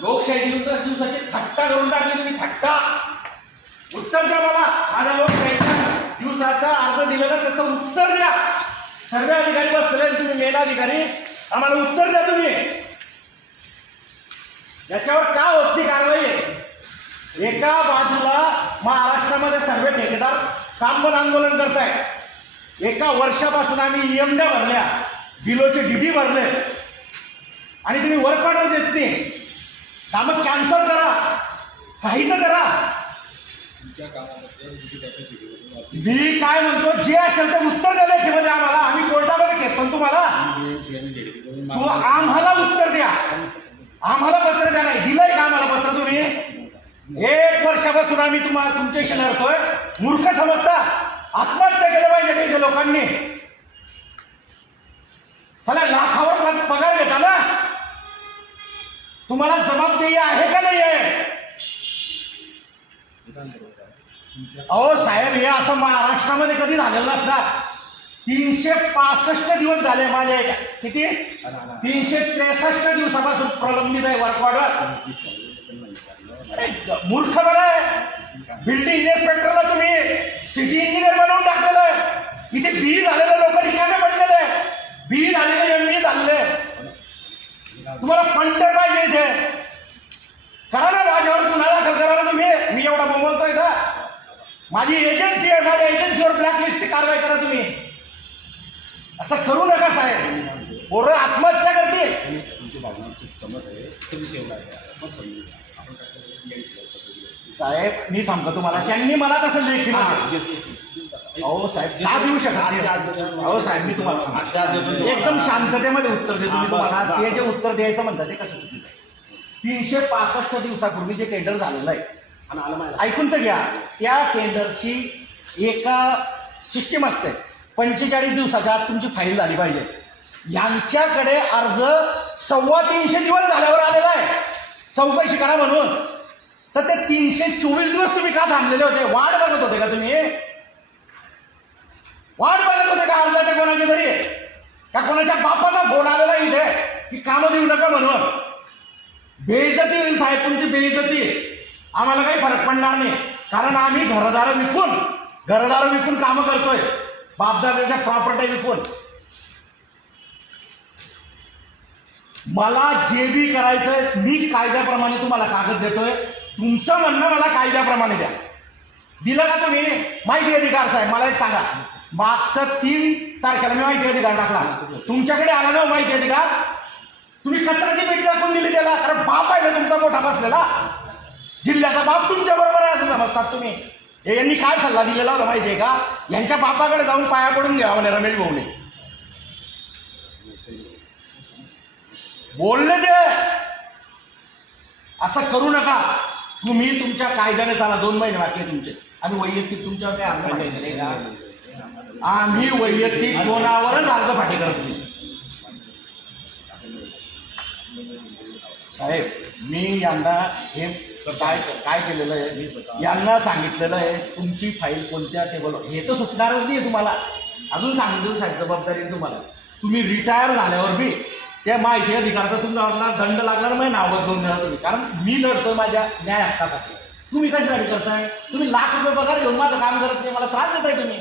लोकशाही दिवस दिवसाची थट्टा करून टाकली तुम्ही थट्टा. उत्तर द्या मला. माझा लोकशाहीचा दिवसाचा अर्ज दिलेला त्याचं उत्तर द्या. सर्व अधिकारी बसलेले तुम्ही मेन अधिकारी. आम्हाला उत्तर द्या तुम्ही. याच्यावर का होत नाही कारवाई? एका बाजूला महाराष्ट्रामध्ये सर्व ठेकेदार कामबंद आंदोलन करतायत. एका वर्षापासून आम्ही ईएमड्या भरल्या बिलोचे डीडी भरले. आणि तुम्ही वर्क ऑर्डर देत नाही. कामं कॅन्सल करा. काही तर करा. मी काय म्हणतो जे असेल ते उत्तर द्या लेखीमध्ये आम्हाला. आम्ही कोर्टामध्ये खेचतो ना तुम्हाला. तू आम्हाला उत्तर द्या. आम्हाला पत्र द्या नाही. दिलंय का आम्हाला पत्र तुम्ही? एक वर्षापासून आम्ही तुम्हाला तुमच्याशी लढतोय. मूर्ख समजता. आत्महत्या केलं पाहिजे काही लोकांनी. चला लाखावर पग- पगार घेता ना? तुम्हाला जबाबदारी आहे का नाही आहे अहो साहेब हे असं महाराष्ट्रामध्ये कधी झालेलं नसणार. तीनशे पासष्ट दिवस झाले माझे. किती? तीनशे त्रेसष्ट दिवसापासून प्रलंबित आहे वर्क ऑर्डर मूर्ख बरं आहे. बिल्डिंग इन्स्पेक्टरला तुम्ही सिटी इंजिनियर बनवून टाकलेलं आहे. इथे बी झालेलं लोक रिकामे पडलेलं आहे बी झालेलं एम बी e आहे तुम्हाला पंटर पाहिजे इथे. करा ना माझ्यावर गुन्हा दाखल करा ना तुम्ही. मी एवढा बोंबलतोय का माझी एजन्सी आहे माझ्या एजन्सीवर ब्लॅकलिस्टची कारवाई करा तुम्ही. असं करू नका साहेब. पोरं आत्महत्या करतो? साहेब मी सांगतो तुम्हाला त्यांनी मला तसं लेखी अहो साहेब का देऊ शकत नाही. अहो साहेब मी तुम्हाला सांगतो. एकदम शांततेमध्ये उत्तर देतो हा, मी तुम्हाला. ते जे उत्तर द्यायचं म्हणतात ते कसं चुकीचं आहे तीनशे पासष्ट दिवसापूर्वी जे टेंडर झालेलं आहे ऐकून तर घ्या त्या टेंडरची एका सिस्टीम असते पंचेचाळीस दिवसाच्या आत तुमची फाईल झाली पाहिजे यांच्याकडे अर्ज सव्वा तीनशे दिवस झाल्यावर आलेला आहे चौकशी करा म्हणून तर ते तीनशे चोवीस दिवस तुम्ही का थांबलेले होते वाट बघत होते का तुम्ही वाट बघत होते का ते कोणाचे तरी? का कोणाच्या बापाचा फोन आलेला इथे? की कामं देऊ नका म्हणून. बेइज्जती होईल साहेब तुमची बेइज्जती. आम्हाला काही फरक पडणार नाही. कारण आम्ही घरदारं विकून घरदारं विकून कामं करतोय. बापदाद्याच्या प्रॉपर्टी विकून. मला जे बी करायचंय मी कायद्याप्रमाणे तुम्हाला कागद देतोय. तुमचं म्हणणं मला कायद्याप्रमाणे द्या. दिलं का तुम्ही? माहिती अधिकार साहेब मला एक सांगा. मागचं तीन तारखेला मी माहिती अधिकार टाकला. तुमच्याकडे आला ना हो माहिती अधिकार? तुम्ही कचऱ्याची पेटी टाकून दिली त्याला. कारण बाप आहे ना तुमचा मोठा बसलेला. जिल्ह्याचा बाप तुमच्या बरोबर आहे असं समजतात तुम्ही. हे यांनी काय सल्ला दिलेला होता माहिती आहे का? यांच्या बापाकडे जाऊन पाया पडून घ्यावं म्हणे रमेश भाऊने. बोलले ते. असं करू नका. तुम्ही तुमच्या कायद्याने चाला. दोन महिने बाकी आहे तुमचे. आणि वैयक्तिक तुमच्यावर काय अर्ज नाही का आम्ही वैयक्तिक कोणावरच अर्ज फाटी करत नाही साहेब मी यांना हे काय काय केलेलं आहे? यांना सांगितलेलं आहे तुमची फाईल कोणत्या टेबलवर हे तर सुटणारच नाही तुम्हाला. अजून सांगितलं साहेब जबाबदारी तुम्हाला. तुम्ही रिटायर झाल्यावर बी त्या माहिती अधिकाराचा तुमच्यावरला दंड लागणार नाही नाव बदलून द्या तुम्ही. कारण मी लढतोय माझ्या न्याय हक्कासाठी. तुम्ही कशासाठी करताय? तुम्ही लाख रुपये पगार घेऊन माझं काम करत नाही मला त्रास देताय तुम्ही.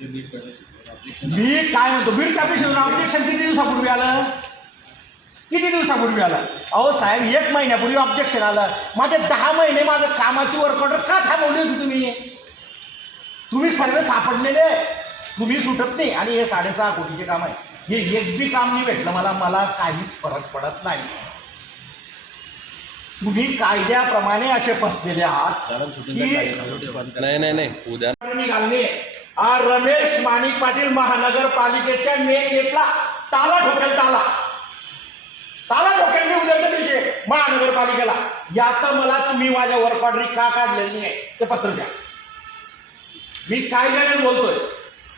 मी काय म्हणतो? बीड कॅपिशन ऑब्जेक्शन किती दिवसापूर्वी आलं? किती दिवसापूर्वी आलं? अहो साहेब एक महिन्यापूर्वी ऑब्जेक्शन आलं. माझे दहा महिने माझं कामाची वर्क ऑर्डर का थांबवली होती तुम्ही? तुम्ही सर्व सापडलेले. तुम्ही सुटत नाही. आणि हे साडेसहा कोटीचे काम आहे. हे एक बी काम नाही भेटलं मला. मला काहीच फरक पडत नाही. तुम्ही कायद्याप्रमाणे असे फसलेले आहात नाही नाही उद्या निघालणे हा रमेश माणिक पाटील महानगरपालिकेच्या मेन गेटला ताला ठोकेल ताला. ताला ठोकेल मी उद्याच्या दिवशी महानगरपालिकेला. यात मला तुम्ही माझ्या वर्क का काढलेली आहे ते पत्र द्या. मी काय कायद्याने बोलतोय?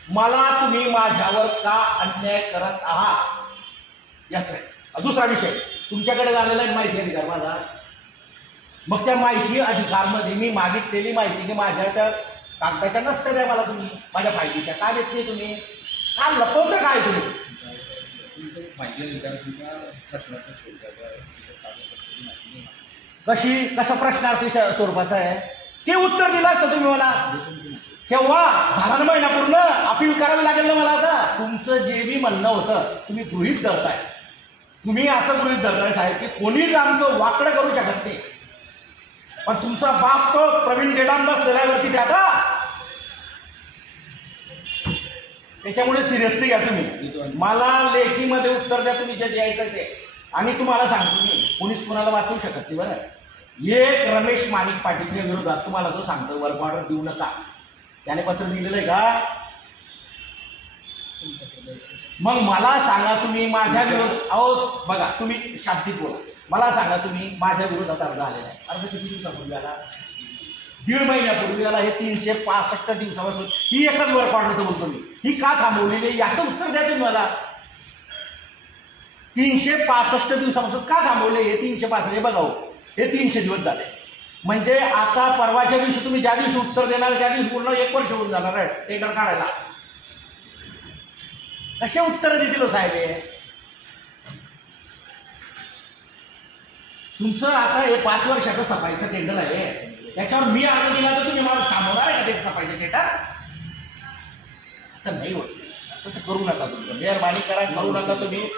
मला तुम्ही माझ्यावर का अन्याय करत आहात? याच आहे. दुसरा विषय. तुमच्याकडे झालेला आहे माहिती अधिकार माझा. मग त्या माहिती अधिकारमध्ये मी मागितलेली माहिती की माझ्या त्या कागदाच्या नसत्या द्या मला तुम्ही माझ्या फायलीच्या. का देत नाही तुम्ही? का लपवतं काय तुम्ही? कशी कशा प्रश्नार्थी स्वरूपाचं आहे? ते उत्तर दिलं असतं तुम्ही मला. केव्हा? झाला ना महिना पूर्ण? अपील करावी लागेल ना मला आता. तुमचं जे बी म्हणणं होतं तुम्ही गृहीत धरताय. तुम्ही असं गृहीत धरताय साहेब की कोणीच आमचं वाकडं करू शकत नाही. पण तुमचा बाप तो प्रवीण डेडान बसलेला आहे वरती त्या आता त्याच्यामुळे सिरियसली घ्या तुम्ही. मला लेखीमध्ये उत्तर द्या तुम्ही जे द्यायचं ते. आणि तुम्हाला सांगतो मी कोणीच कुणाला वाचवू शकत नाही बरं. एक रमेश माणिक पाटीलच्या विरोधात तुम्हाला जो सांगतो वर्क ऑर्डर देऊ नका. त्याने पत्र दिलेलं आहे का? मग मला सांगा तुम्ही माझ्या विरोध अहो बघा तुम्ही शाब्दिक बोला. मला सांगा तुम्ही माझ्या विरोधात अर्ज आलेला आहे. अर्ज किती दिवसापूर्वी आला? दीड महिन्यापूर्वी याला हे तीनशे पासष्ट दिवसापासून ही एकच वर पाडण्याचं म्हणतो मी. ही का थांबवलेली आहे? याचं उत्तर द्या तुम्ही मला. तीनशे पासष्ट दिवसापासून का थांबवले? हे तीनशे पासष्ट हे बघाओ हो. हे. तीनशे दिवस झाले. म्हणजे आता परवाच्या दिवशी तुम्ही ज्या दिवशी उत्तर देणार त्या दिवशी पूर्ण एक वर्ष होऊन जाणार आहे टेंडर काढायला. कसे उत्तर देतील हो साहेब हे? तुमचं आता हे पाच वर्षाचं सफाईचं टेंडर आहे. त्याच्यावर मी अर्ज दिला तर तुम्ही मला थांबवणार आहे का? ते पाहिजे टेंडर असं नाही होत. तसं करू नका तुम्ही मेहरबानी करा करू नका तुम्ही.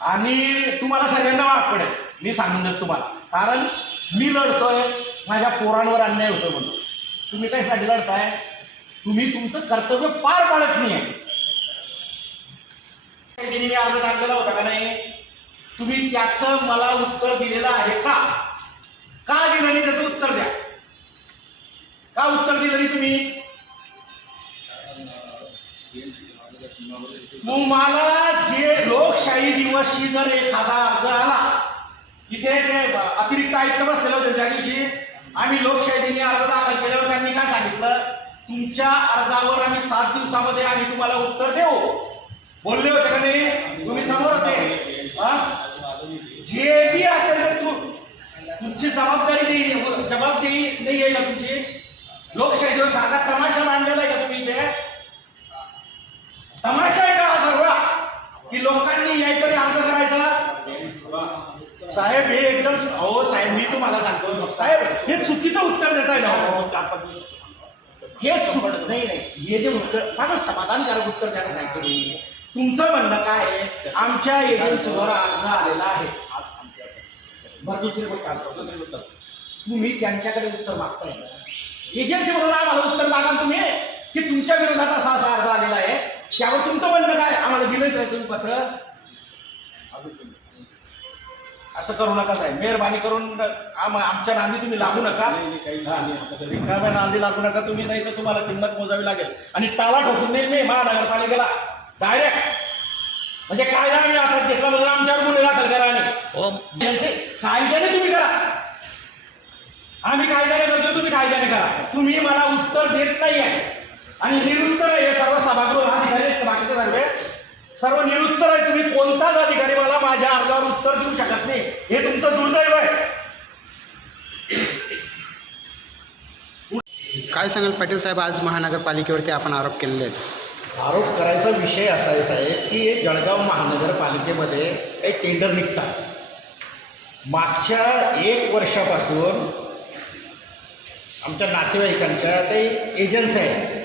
आणि तुम्हाला सगळ्यांना वाट पडेल. मी सांगून देतो तुम्हाला. कारण मी लढतोय माझ्या पोरांवर अन्याय होतोय म्हणून. तुम्ही कशासाठी लढताय? तुम्ही तुमचं कर्तव्य पार पाडत नाही आहे मी अर्ज टाकलेला होता का नाही? तुम्ही त्याचं मला उत्तर दिलेलं आहे का? का दिलं नाही त्याचं उत्तर द्या? का उत्तर दिलं नाही तुम्ही? तुम्हाला जे लोकशाही दिवसशी जर एखादा अर्ज आला इथे ते अतिरिक्त आयुक्त बसलेले होते त्या दिवशी. आम्ही लोकशाही दिनी अर्ज दाखल केल्यावर त्यांनी काय सांगितलं? तुमच्या अर्जावर आम्ही सात दिवसामध्ये आम्ही तुम्हाला उत्तर देऊ. बोलले होते का नाही? तुम्ही समोर होते. जे बी असेल तर तू तुमची जबाबदारी नाही जबाबदारी नाही आहे तुमची? लोकशाही दिवस सांगा तमाशा मांडलेला आहे का तुम्ही इथे? तमाशा आहे का हा सर्व? की लोकांनी यायचं आणि अर्ज करायचा? साहेब हे एकदम अहो साहेब मी तुम्हाला सांगतो साहेब हे चुकीचं उत्तर देताय ना. हो. हे चुक नाही नाही हे जे उत्तर माझं समाधानकारक उत्तर द्यायला सांगतो मी तुमचं म्हणणं काय आहे? आमच्या एजन्सीवर अर्ज आलेला आहे. बरं दुसरी गोष्ट दुसरी गोष्ट तुम्ही त्यांच्याकडे उत्तर मागताय. ना एजन्सी म्हणून आम्हाला उत्तर मागा ना तुम्ही की तुमच्या विरोधात असा असा अर्ज आलेला आहे. त्यावर तुमचं म्हणणं काय? आम्हाला दिलंच आहे तुम्ही पत्र? असं करू नका साहेब. मेहरबानी करून आम आमच्या नांदी तुम्ही लागू नका. नाही, नाही, काही. नाही, आता तरी- रिकाम्या नांदी लागू नका. तुम्ही नाही तर तुम्हाला किंमत मोजावी लागेल. आणि ताला ठोकून नाही मी महानगरपालिकेला डायरेक्ट म्हणजे कायदा आम्ही हातात घेतला म्हणून आमच्यावर गुन्हे दाखल करा आणि हो. कायद्याने तुम्ही करा. आम्ही कायद्याने करतो तुम्ही कायद्याने करा. तुम्ही मला उत्तर देत नाही आहे आणि निरुत्तर आहे हे सर्व सभागृह अधिकारी आहेत बाकीचे सर्व. सर्व निरुत्तर आहे तुम्ही कोणताच अधिकारी मला माझ्या अर्जावर उत्तर देऊ शकत नाही. हे तुमचं दुर्दैव आहे. काय सांगाल पाटील साहेब आज महानगरपालिकेवरती आपण आरोप केलेले आहेत? आरोप करायचा विषय असा आहे साहेब की जळगाव महानगरपालिकेमध्ये काही टेंडर निघतात. मागच्या एक वर्षापासून आमच्या नातेवाईकांच्या काही एजन्सी आहेत.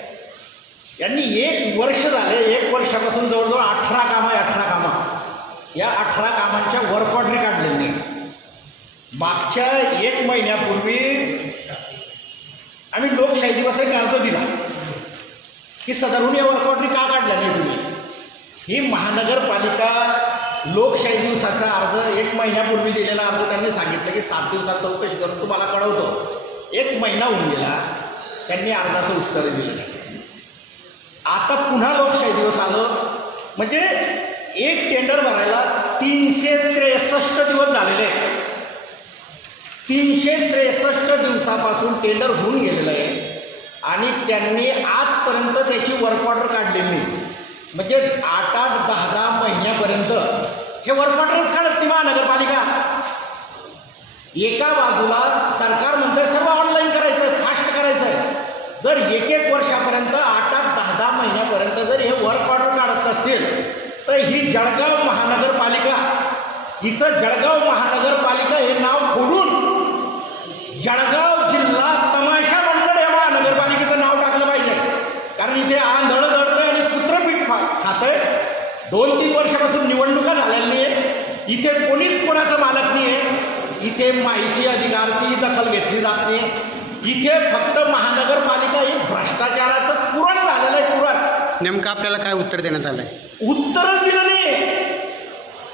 यांनी एक वर्ष झाले एक वर्षापासून जवळजवळ अठरा कामं आहे अठरा कामं. या अठरा कामांच्या वर्क ऑर्डरी काढलेली मागच्या एक महिन्यापूर्वी आम्ही लोकशाही दिवस एक अर्ज दिला की सदरहून या वर्क ऑर्डरी का काढल्या नाही तुम्ही? ही महानगरपालिका लोकशाही दिवसाचा अर्ज एक महिन्यापूर्वी दिलेला अर्ज त्यांनी सांगितलं की सात दिवसात चौकशी करून तुम्हाला कळवतो. एक महिना होऊन गेला त्यांनी अर्जाचं उत्तर दिलं नाही. आता पुन्हा लोकशाही दिवस आलं म्हणजे एक टेंडर भरायला तीनशे त्रेसष्ट दिवस झालेले आहेत. तीनशे त्रेसष्ट दिवसापासून टेंडर होऊन गेलेलं आहे. आणि त्यांनी आजपर्यंत त्याची वर्क ऑर्डर काढलेली नाही. म्हणजे आठ आठ दहा दहा महिन्यापर्यंत हे वर्क ऑर्डरच काढत ती महानगरपालिका. एका बाजूला सरकार म्हणतंय सर्व ऑनलाईन करायचं आहे फास्ट करायचं आहे जर एक एक वर्षापर्यंत आठ आठ दहा दहा महिन्यापर्यंत जर हे वर्क ऑर्डर काढत असतील तर ही जळगाव महानगरपालिका हिचं जळगाव महानगरपालिका हे नाव खोडून जळगाव जिल्हा तमाशा मंडळ या महानगरपालिकेचं नाव टाकलं पाहिजे. कारण इथे आंधळ दळतं आणि कुत्रपीठ खा खातंय. दोन तीन वर्षापासून निवडणुका झालेल्या नाही आहे इथे कोणीच कोणाचं मालक नाही आहे इथे माहिती अधिकारची दखल घेतली जात नाही. इथे फक्त महानगरपालिका ही भ्रष्टाचाराचं पुरण झालेलं आहे पुरण नेमकं आपल्याला काय उत्तर देण्यात आलं आहे उत्तरच दिलं नाही.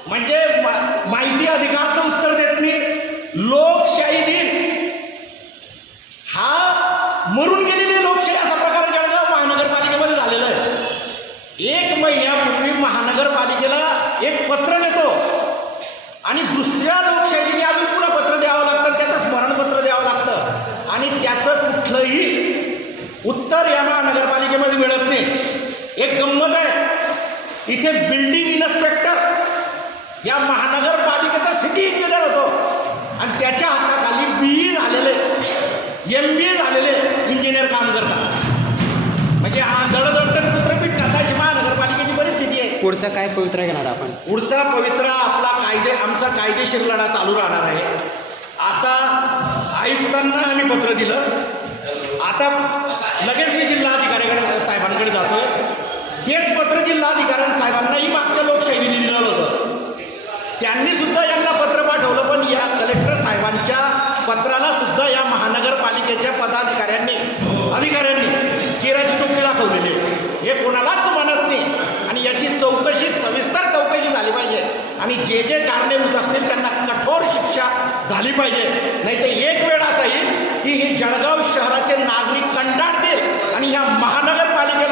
म्हणजे माहिती अधिकारचं उत्तर देत नाही. लोकशाही दिन. हा मरून गेलेली लोकशाही असा प्रकार जळगाव महानगरपालिकेमध्ये झालेला आहे. एक महिन्यापूर्वी महानगरपालिकेला एक पत्र देतो. आणि दुसऱ्या लोकशाहीने अजून पुन्हा पत्र द्यावं लागतं त्याचं स्मरणपत्र द्यावं लागतं आणि त्याचं कुठलंही उत्तर या महानगरपालिकेमध्ये मिळत नाही. एक गंमत आहे. इथे बिल्डिंग इन्स्पेक्टर या महानगरपालिकेचा सिटी इंजिनियर होतो. आणि त्याच्या हाताखाली बी झालेले एम बी ए झालेले इंजिनियर काम करतात. म्हणजे हा दडदडतर कुत्रपीठ खाताची महानगरपालिकेची परिस्थिती आहे. पुढचा काय पवित्रा घेणार आपण? पुढचा पवित्रा आपला कायदे आमचा कायदेशीर लढा चालू राहणार आहे. आता आयुक्तांना आम्ही पत्र दिलं. आता लगेच मी जिल्हाधिकाऱ्याकडे साहेबांकडे जातो हेच पत्र जिल्हाधिकाऱ्यां साहेबांनाही मागच्या लोकशाहीने दिलेलं होतं. त्यांनी सुद्धा यांना पत्र पाठवलं पण या कलेक्टर साहेबांच्या पत्राला सुद्धा या महानगरपालिकेच्या पदाधिकाऱ्यांनी अधिकाऱ्यांनी केराची टोपी दाखवलेली आहे. हे कोणालाच म्हणत नाही. आणि याची चौकशी सविस्तर चौकशी झाली पाहिजे. आणि जे जे कारणीभूत असतील त्यांना कठोर शिक्षा झाली पाहिजे. नाही ते एक वेळा की हे जळगाव शहराचे नागरिक कंटाळतील आणि ह्या महानगरपालिके